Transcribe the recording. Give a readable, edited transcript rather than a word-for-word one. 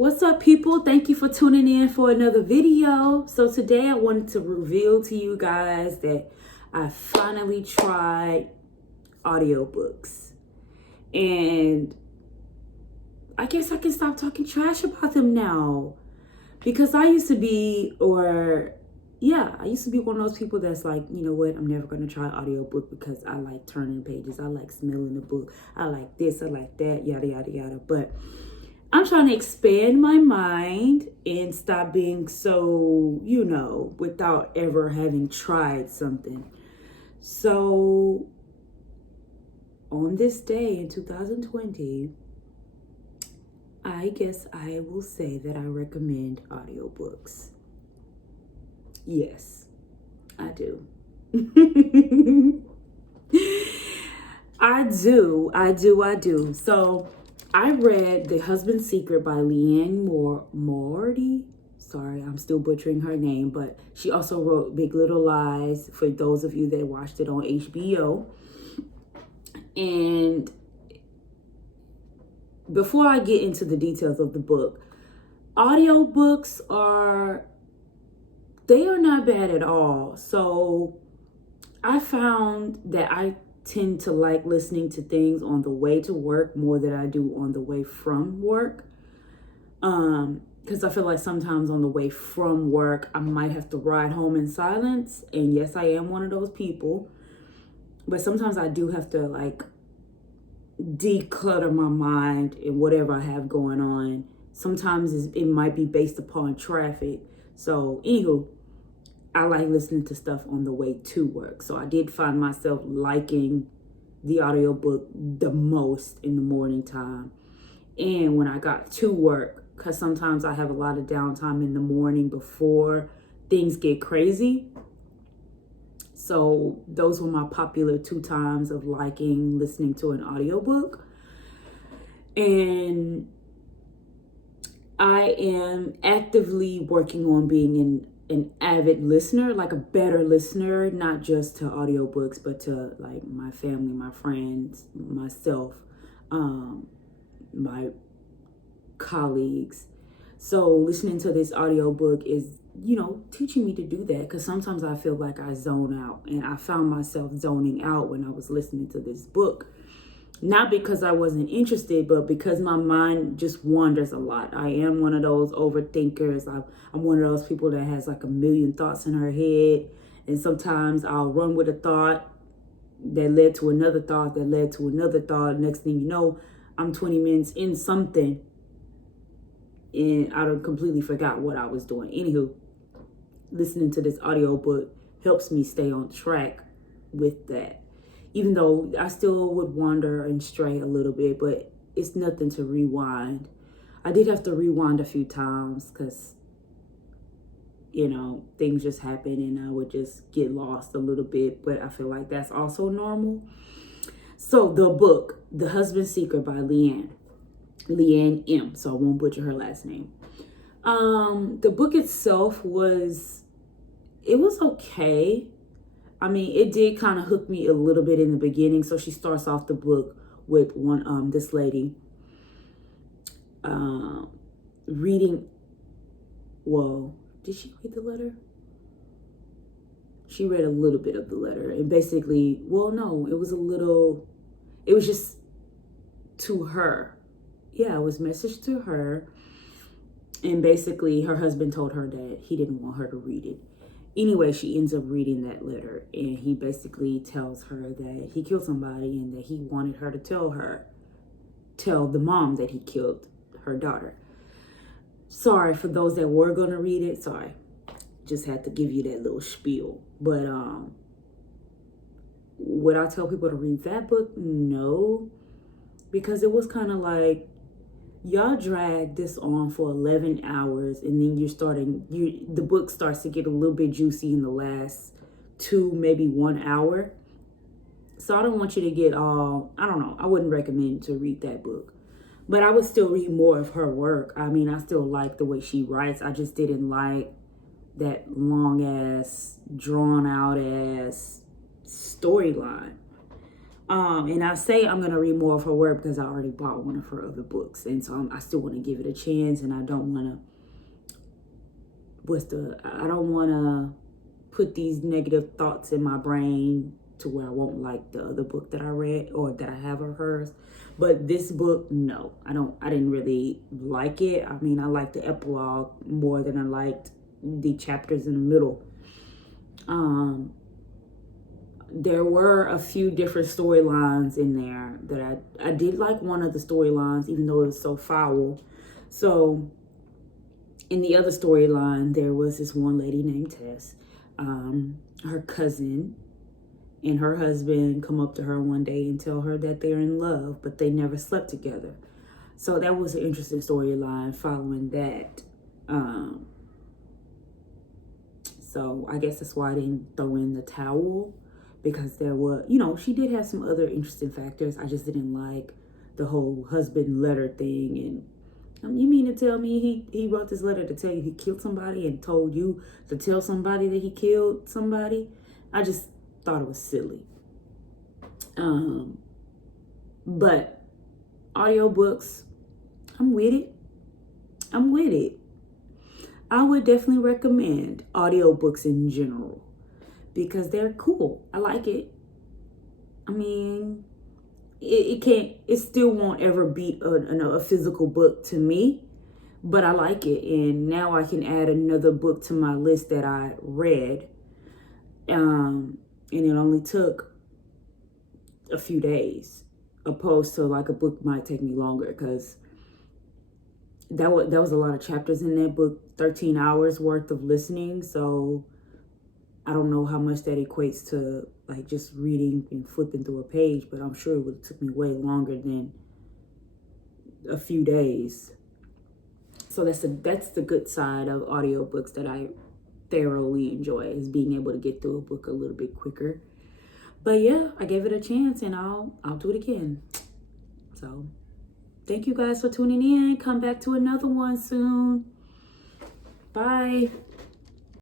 What's up, people? Thank you for tuning in for another video. So today I wanted to reveal to you guys that I finally tried audiobooks. And I guess I can stop talking trash about them now. Because I used to be one of those people that's like, you know what, I'm never going to try audiobook because I like turning pages. I like smelling the book. I like this, I like that, yada, yada, yada. But I'm trying to expand my mind and stop being so, without ever having tried something. So on this day in 2020, I guess I will say that I recommend audiobooks. Yes, I do. I do. So I read The Husband's Secret by Liane Moriarty. Sorry, I'm still butchering her name, but she also wrote Big Little Lies for those of you that watched it on HBO. And before I get into the details of the book, audiobooks are not bad at all. So I found that I tend to like listening to things on the way to work more than I do on the way from work. Because I feel like sometimes on the way from work, I might have to ride home in silence. And yes, I am one of those people. But sometimes I do have to like declutter my mind and whatever I have going on. Sometimes it might be based upon traffic. So anywho, I like listening to stuff on the way to work. So I did find myself liking the audiobook the most in the morning time. And when I got to work, because sometimes I have a lot of downtime in the morning before things get crazy. So those were my popular 2 times of listening to an audiobook. And I am actively working on being an avid listener, like a better listener, not just to audiobooks, but to like my family, my friends, myself, my colleagues. So listening to this audiobook is, teaching me to do that, because sometimes I feel like I zone out, and I found myself zoning out when I was listening to this book. Not because I wasn't interested, but because my mind just wanders a lot. I am one of those overthinkers. I'm one of those people that has like a million thoughts in her head. And sometimes I'll run with a thought that led to another thought that led to another thought. Next thing you know, I'm 20 minutes in something and I done completely forgot what I was doing. Anywho, listening to this audiobook helps me stay on track with that. Even though I still would wander and stray a little bit, but it's nothing to rewind. I did have to rewind a few times because, things just happen and I would just get lost a little bit. But I feel like that's also normal. So the book, The Husband's Secret by Liane M. So I won't butcher her last name. The book itself was okay. I mean, it did kind of hook me a little bit in the beginning. So she starts off the book with this lady reading. Well, did she read the letter? She read a little bit of the letter. And basically, it was just to her. Yeah, it was messaged to her. And basically, her husband told her that he didn't want her to read it. Anyway, she ends up reading that letter, and he basically tells her that he killed somebody and that he wanted her to tell the mom that he killed her daughter. Sorry for those that were going to read it. Sorry. Just had to give you that little spiel. But would I tell people to read that book? No. Because it was kind of like, y'all drag this on for 11 hours and then the book starts to get a little bit juicy in the last 2, maybe 1 hour. So I don't want you to get I wouldn't recommend to read that book. But I would still read more of her work. I mean, I still like the way she writes. I just didn't like that long ass, drawn out ass storyline. And I say I'm going to read more of her work because I already bought one of her other books. And so I still want to give it a chance. And I don't want to put these negative thoughts in my brain to where I won't like the other book that I read or that I have of hers. But this book, no, I didn't really like it. I mean, I liked the epilogue more than I liked the chapters in the middle. There were a few different storylines in there that I did like one of the storylines, even though it was so foul. So in the other storyline, there was this one lady named Tess. Her cousin and her husband come up to her one day and tell her that they're in love, but they never slept together. So that was an interesting storyline following that. So I guess that's why I didn't throw in the towel, because there were, she did have some other interesting factors. I just didn't like the whole husband letter thing. And you mean to tell me he wrote this letter to tell you he killed somebody and told you to tell somebody that he killed somebody? I just thought it was silly. But audiobooks, I'm with it. I would definitely recommend audiobooks in general because they're cool. I like it. I mean, it still won't ever beat a physical book to me, but I like it. And now I can add another book to my list that I read. And it only took a few days, opposed to like a book might take me longer, because that was a lot of chapters in that book, 13 hours worth of listening. So I don't know how much that equates to like just reading and flipping through a page, but I'm sure it would have took me way longer than a few days. So that's the good side of audiobooks that I thoroughly enjoy, is being able to get through a book a little bit quicker. But yeah, I gave it a chance and I'll do it again. So thank you guys for tuning in. Come back to another one soon. Bye.